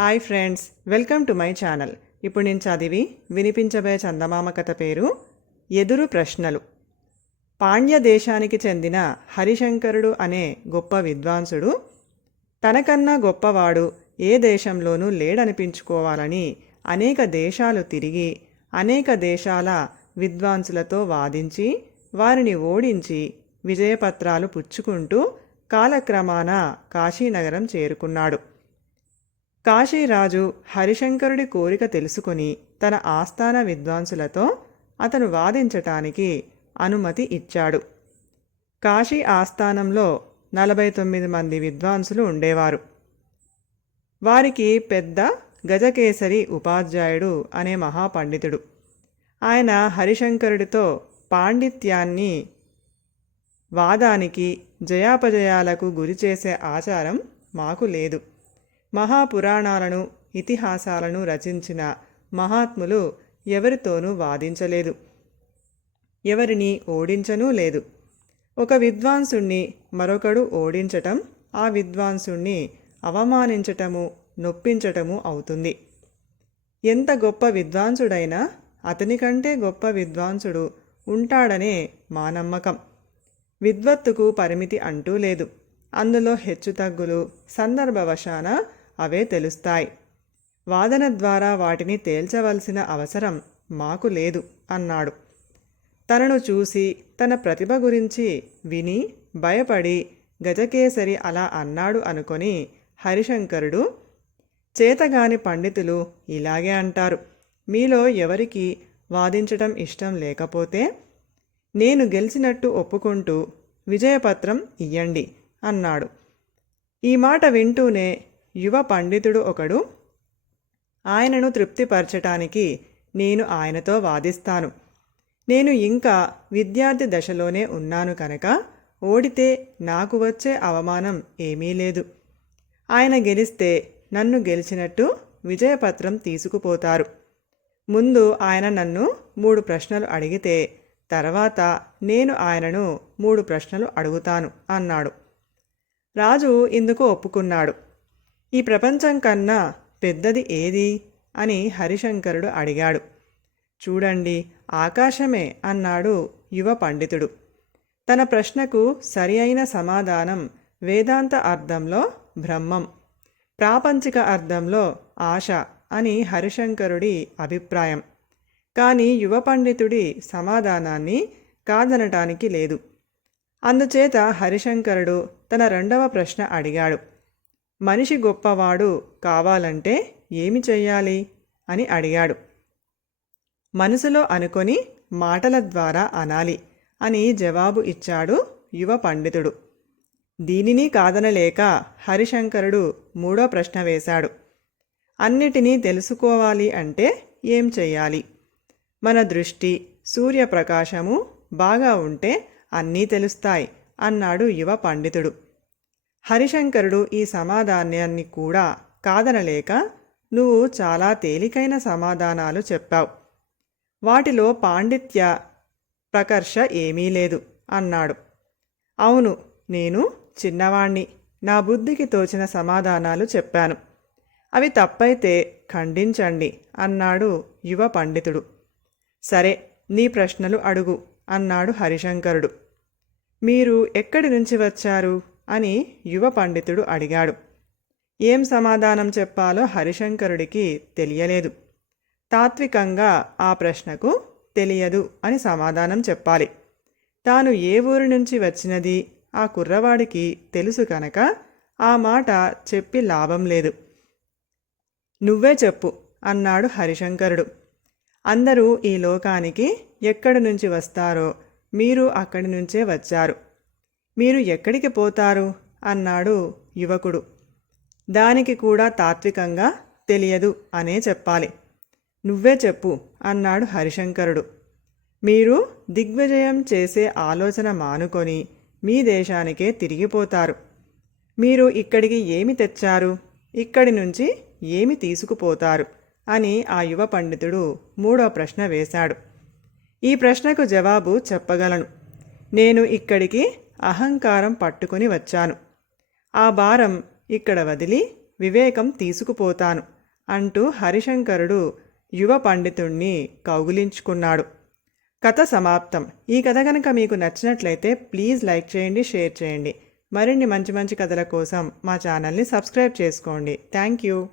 Hi friends welcome to my channel. ఇప్పుడు నేను చదివి వినిపించబోయే చందమామ కథ పేరు ఎదురు ప్రశ్నలు. పాండ్య దేశానికి చెందిన హరిశంకరుడు అనే గొప్ప విద్వాంసుడు తనకన్నా గొప్పవాడు ఏ దేశంలోనూ లేడనిపించుకోవాలని అనేక దేశాలు తిరిగి అనేక దేశాల విద్వాంసులతో వాదించి వారిని ఓడించి విజయపత్రాలు పుచ్చుకుంటూ కాలక్రమాన కాశీనగరం చేరుకున్నాడు. కాశీరాజు హరిశంకరుడి కోరిక తెలుసుకుని తన ఆస్థాన విద్వాంసులతో అతను వాదించటానికి అనుమతి ఇచ్చాడు. కాశీ ఆస్థానంలో నలభై తొమ్మిది మంది విద్వాంసులు ఉండేవారు. వారికి పెద్ద గజకేసరి ఉపాధ్యాయుడు అనే మహాపండితుడు. ఆయన హరిశంకరుడితో పాండిత్యాన్ని వాదానికి జయాపజయాలకు గురిచేసే ఆచారం మాకు లేదు. మహాపురాణాలను ఇతిహాసాలను రచించిన మహాత్ములు ఎవరితోనూ వాదించలేదు. ఎవరిని ఓడించనూ లేదు. ఒక విద్వాంసుణ్ణి మరొకడు ఓడించటం ఆ విద్వాంసుణ్ణి అవమానించటము నొప్పించటము అవుతుంది. ఎంత గొప్ప విద్వాంసుడైనా అతని కంటే గొప్ప విద్వాంసుడు ఉంటాడనే మా నమ్మకం. విద్వత్తుకు పరిమితి అంటూ లేదు. అందులో హెచ్చుతగ్గులు సందర్భవశాన అవే తెలుస్తాయి. వాదన ద్వారా వాటిని తేల్చవలసిన అవసరం మాకు లేదు అన్నాడు. తనను చూసి తన ప్రతిభ గురించి విని భయపడి గజకేసరి అలా అన్నాడు అనుకొని హరిశంకరుడు చేతగాని పండితులు ఇలాగే అంటారు. మీలో ఎవరికి వాదించటం ఇష్టం లేకపోతే నేను గెలిచినట్టు ఒప్పుకుంటూ విజయపత్రం ఇయ్యండి అన్నాడు. ఈ మాట వింటూనే యువ పండితుడు ఒకడు ఆయనను తృప్తిపరచటానికి నేను ఆయనతో వాదిస్తాను. నేను ఇంకా విద్యార్థి దశలోనే ఉన్నాను కనుక ఓడితే నాకు వచ్చే అవమానం ఏమీ లేదు. ఆయన గెలిస్తే నన్ను గెలిచినట్టు విజయపత్రం తీసుకుపోతారు. ముందు ఆయన నన్ను మూడు ప్రశ్నలు అడిగితే తర్వాత నేను ఆయనను మూడు ప్రశ్నలు అడుగుతాను అన్నాడు. రాజు ఇందుకు ఒప్పుకున్నాడు. ఈ ప్రపంచం కన్నా పెద్దది ఏది? అని హరిశంకరుడు అడిగాడు. చూడండి ఆకాశమే అన్నాడు యువ పండితుడు. తన ప్రశ్నకు సరి అయిన సమాధానం వేదాంత అర్థంలో బ్రహ్మం ప్రాపంచిక అర్థంలో ఆశ అని హరిశంకరుడి అభిప్రాయం. కానీ యువ పండితుడి సమాధానాన్ని కాదనటానికి లేదు. అందుచేత హరిశంకరుడు తన రెండవ ప్రశ్న అడిగాడు. మనిషి గొప్పవాడు కావాలంటే ఏమి చెయ్యాలి? అని అడిగాడు. మనసులో అనుకొని మాటల ద్వారా అనాలి అని జవాబు ఇచ్చాడు యువ పండితుడు. దీనిని కాదనలేక హరిశంకరుడు మూడో ప్రశ్న వేశాడు. అన్నిటినీ తెలుసుకోవాలి అంటే ఏం చెయ్యాలి? మన దృష్టి సూర్యప్రకాశము బాగా ఉంటే అన్నీ తెలుస్తాయి అన్నాడు యువ పండితుడు. హరిశంకరుడు ఈ సమాధానాన్ని కూడా కాదనలేక నువ్వు చాలా తేలికైన సమాధానాలు చెప్పావు. వాటిలో పాండిత్య ప్రకర్ష ఏమీ లేదు అన్నాడు. అవును నేను చిన్నవాణ్ణి. నా బుద్ధికి తోచిన సమాధానాలు చెప్పాను. అవి తప్పైతే ఖండించండి అన్నాడు యువ పండితుడు. సరే నీ ప్రశ్నలు అడుగు అన్నాడు హరిశంకరుడు. మీరు ఎక్కడి నుంచి వచ్చారు? అని యువ పండితుడు అడిగాడు. ఏం సమాధానం చెప్పాలో హరిశంకరుడికి తెలియలేదు. తాత్వికంగా ఆ ప్రశ్నకు తెలియదు అని సమాధానం చెప్పాలి. తాను ఏ ఊరి నుంచి వచ్చినది? ఆ కుర్రవాడికి తెలుసు కనుక ఆ మాట చెప్పి లాభం లేదు. నువ్వే చెప్పు అన్నాడు హరిశంకరుడు. అందరూ ఈ లోకానికి ఎక్కడి నుంచి వస్తారో మీరు అక్కడి నుంచే వచ్చారు. మీరు ఎక్కడికి పోతారు? అన్నాడు యువకుడు. దానికి కూడా తాత్వికంగా తెలియదు అనే చెప్పాలి. నువ్వే చెప్పు అన్నాడు హరిశంకరుడు. మీరు దిగ్విజయం చేసే ఆలోచన మానుకొని మీ దేశానికే తిరిగిపోతారు మీరు ఇక్కడికి ఏమి తెచ్చారు? ఇక్కడి నుంచి ఏమి తీసుకుపోతారు? అని ఆ యువ పండితుడు మూడో ప్రశ్న వేశాడు. ఈ ప్రశ్నకు జవాబు చెప్పగలను. నేను ఇక్కడికి అహంకారం పట్టుకుని వచ్చాను. ఆ భారం ఇక్కడ వదిలి వివేకం తీసుకుపోతాను అంటూ హరిశంకరుడు యువ పండితుణ్ణి కౌగులించుకున్నాడు. కథ సమాప్తం. ఈ కథ కనుక మీకు నచ్చినట్లయితే ప్లీజ్ లైక్ చేయండి షేర్ చేయండి. మరిన్ని మంచి మంచి కథల కోసం మా ఛానల్ని సబ్స్క్రైబ్ చేసుకోండి. Thank you.